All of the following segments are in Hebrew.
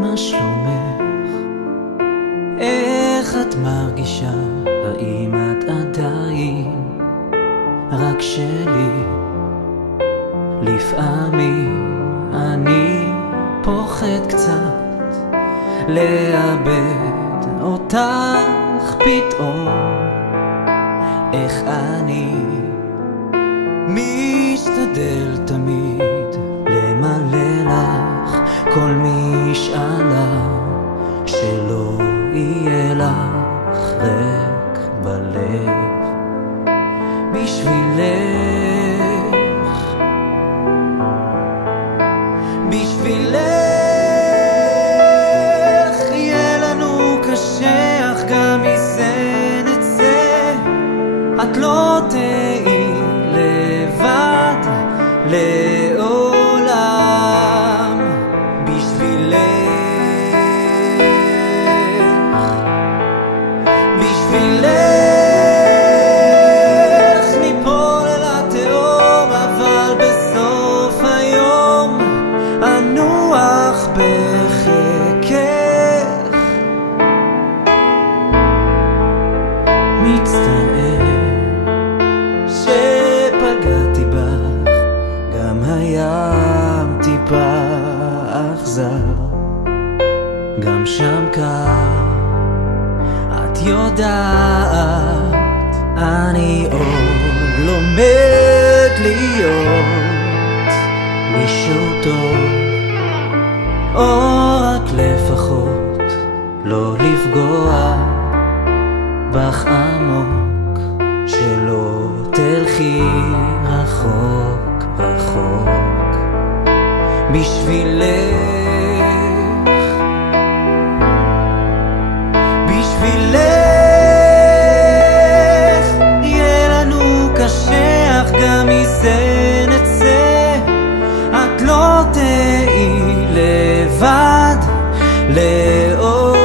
מה שלומך? איך את מרגישה? האם את עדיין רק שלי? לפעמים אני פוחד קצת לאבד אותך פתאום. איך אני משתדל תמיד למלא לך כל משאלה, שלא יהיה לך ריק בלב. בשבילך יהיה לנו קשה, אך גם מזה נצא. את לא תהיי לבד לעולם. בשבילך ניפול אל התהום, אבל בסוף היום אנוח בחיקך. מצטער שפגעתי בך, גם הים טיפה אכזר, גם שם קר, את יודעת. אני עוד לומד להיות מישהו טוב, או רק לפחות לא לפגוע בך עמוק, שלא תלכי רחוק רחוק. בשבילך יהיה לנו קשה, אך גם מזה נצא. את לא תהיי לבד לעולם.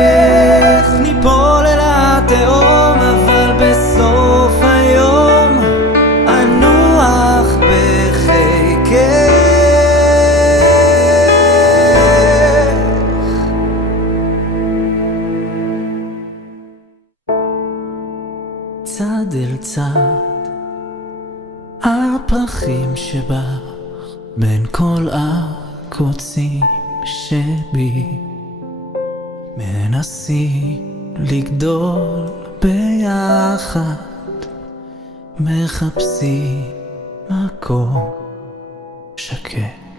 בשבילך ניפול אל התהום, אבל בסוף היום אנוח בחיקך. צד אל צד הפרחים שבך, בין כל הקוצים שבי, מנסים לגדול ביחד, מחפשים מקום שקט.